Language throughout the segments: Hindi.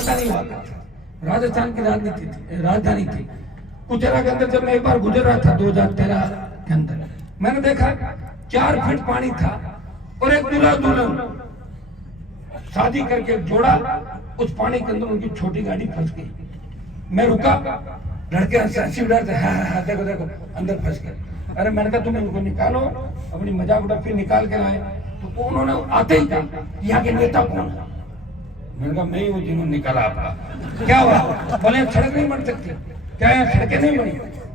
पता नहीं हुआ करती। राजस्थान की राजधानी थी कुचेरा के अंदर। जब मैं एक बार गुजर रहा था 2013 के अंदर, मैंने देखा 4 फीट पानी था और एक दूल्हा दुल्हन शादी करके जोड़ा, उस पानी के अंदर उनकी छोटी गाड़ी फंस गई। मैं रुका, लड़के हंसी उड़ा रहे, हाँ देखो देखो अंदर फंस गए। अरे मैंने कहा तुम इनको निकालो, अपनी मजाक उड़ा, फिर निकाल के लाए। तो उन्होंने आते ही कहा यहाँ के नेता कौन है? मैंने कहा मैं ही हूँ जिन्होंने निकाला आपका। क्या हुआ? बोले सड़क नहीं बन सकती क्या? यहाँ सड़कें नहीं बनी?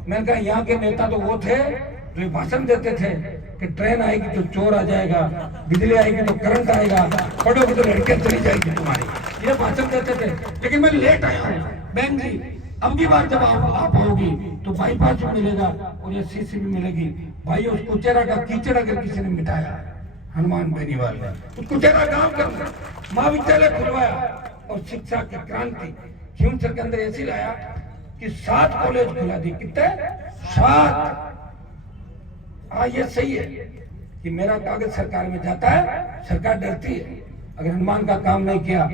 मैंने कहा यहाँ के नेता तो वो थे जो भाषण देते थे कि ट्रेन आएगी तो चोर आ जाएगा, बिजली आएगी तो करंट आएगा, पढ़ोगे तो लड़कियां चली जाएगी तुम्हारी, ये भाषण देते थे। लेकिन मैं लेट आया हूँ बहन जी, अब की बार जब आप आओगी तो बाईपास भी मिलेगा और ये सीसी भी मिलेगी। भाई उस कुचेरा का कीचड़ अगर किसी ने मिटाया, हनुमान बेनीवाल ने उस कुचेरा गांव के अंदर महाविद्यालय खुलवाया और शिक्षा की क्रांति हिमसर के अंदर ऐसी लाया कि 7 कॉलेज खुला दी। कितने? 7। हाँ ये सही है कि मेरा कागज सरकार में जाता है, सरकार डरती है। अगर हनुमान का काम नहीं किया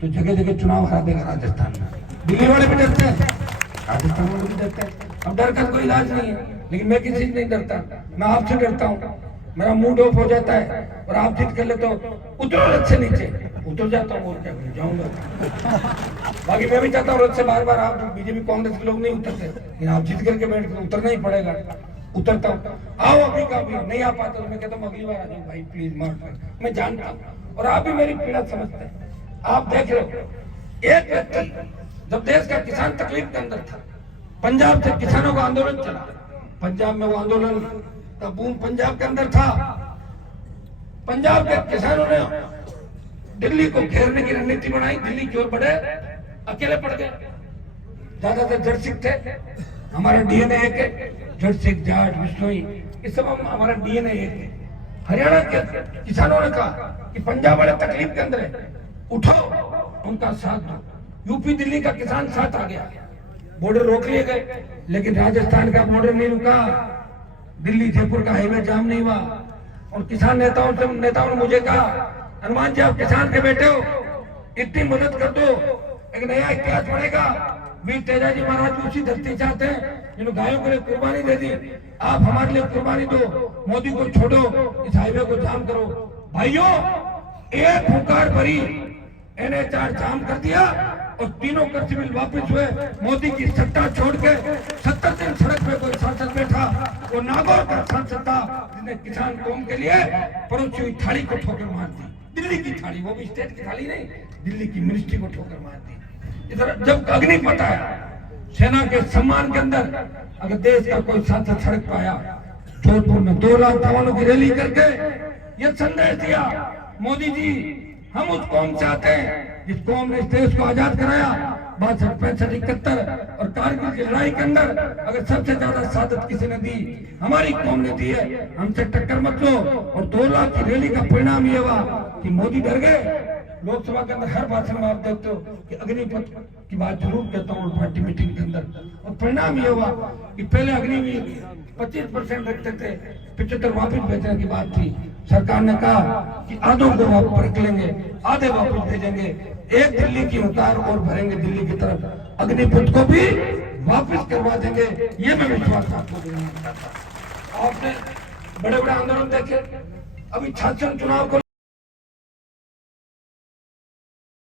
तो जगह जगह चुनाव हरा देगा राजस्थान में। दिल्ली वाले भी डरते हैं, राजस्थान वाले भी डरते हैं। अब डर का कोई इलाज नहीं है, लेकिन मैं किसी से नहीं डरता, मैं आपसे डरता हूँ। मेरा मूड ऑफ हो जाता है और आप जिद कर लेते हो, उतरो रथ से नीचे, उतर जाता हूँ और क्या जाऊंगा। बाकी मैं भी चाहता हूँ रथ से बार बार, आप बीजेपी कांग्रेस के लोग नहीं उतरते, लेकिन आप जिद करके बैठ कर उतरना ही पड़ेगा। उतरता हूँ, आओ अभी का भी नहीं आ पाता तो मैं कहता हूँ अगली बार आ जाऊँ भाई प्लीज माफ। मैं जानता हूँ और आप भी मेरी पीड़ा समझते हैं। आप देख रहे हो एक व्यक्ति जब देश का किसान तकलीफ के अंदर था, पंजाब से किसानों का आंदोलन चला, पंजाब में वो आंदोलन का बूम पंजाब के अंदर था। पंजाब के किसानों ने दिल्ली को घेरने की रणनीति बनाई, दिल्ली की ओर बढ़े, अकेले पड़ गए। ज्यादातर जट सिख थे, हमारा डीएनए एक है, जट सिख जाट बिश्नोई इस सब हमारा डीएनए एक है। हरियाणा के किसानों ने कहा कि पंजाब वाले तकलीफ के अंदर है, उठो उनका साथ दो। यूपी दिल्ली का किसान साथ आ गया, बॉर्डर रोक लिए गए, लेकिन राजस्थान का बॉर्डर नहीं रुका, दिल्ली जयपुर का हाईवे जाम नहीं हुआ। और किसान नेताओं ने मुझे कहा हनुमान जी आप किसान के बेटे हो, इतनी मदद कर दो, एक नया इतिहास बनेगा। वीर तेजाजी महाराज भी उसी धरती चाहते हैं जिन्होंने गायों के लिए कुर्बानी दे दी। आप हमारे लिए कुर्बानी दो, मोदी को छोड़ो, इस हाईवे को जाम करो। भाइयों एक हुंकार भरी, NH जाम कर दिया और तीनों कृषि बिल वापिस हुए। मोदी की सत्ता छोड़ के 70 दिन सड़क पे कोई सांसद बैठा, वो नागौर का सांसद था जिसने किसान कौम के लिए परोसी हुई थाली को ठोकर मार दी। दिल्ली की थाली, वो भी स्टेट की थाली नहीं, दिल्ली की मिनिस्ट्री को ठोकर मार दी। इधर जब अग्निपथ आया सेना के सम्मान के अंदर, अगर देश का कोई सांसद सड़क पर आया, जोधपुर में 2 लाख जवानों की रैली करके ये संदेश दिया, मोदी जी हम उस कौम से आते हैं जिस कौम ने इस देश को आजाद कराया 62, 65, 71 और कारगिल की लड़ाई के अंदर अगर सबसे ज्यादा शहादत किसी ने दी, हमारी कौम ने दी है। हमसे टक्कर मत लो। और 2 लाख की रैली का परिणाम ये हुआ कि मोदी डर गए। लोकसभा के अंदर हर भाषण में आप देखते हो कि अग्निपथ की बात जरूर कहता हूँ पार्टी मीटिंग के अंदर, और परिणाम ये हुआ कि पहले अग्निवीर 25% रखते थे, 75 वापिस भेजने की बात थी। सरकार ने कहा कि आधों को वापस रख लेंगे, आधे वापस भेजेंगे, एक दिल्ली की हुंकार और भरेंगे दिल्ली की तरफ, अग्निपथ को भी वापस करवा देंगे। ये मैं विश्वास आपको देना चाहता हूँ। आपने बड़े बड़े आंदोलन देखे, अभी छात्र चुनाव को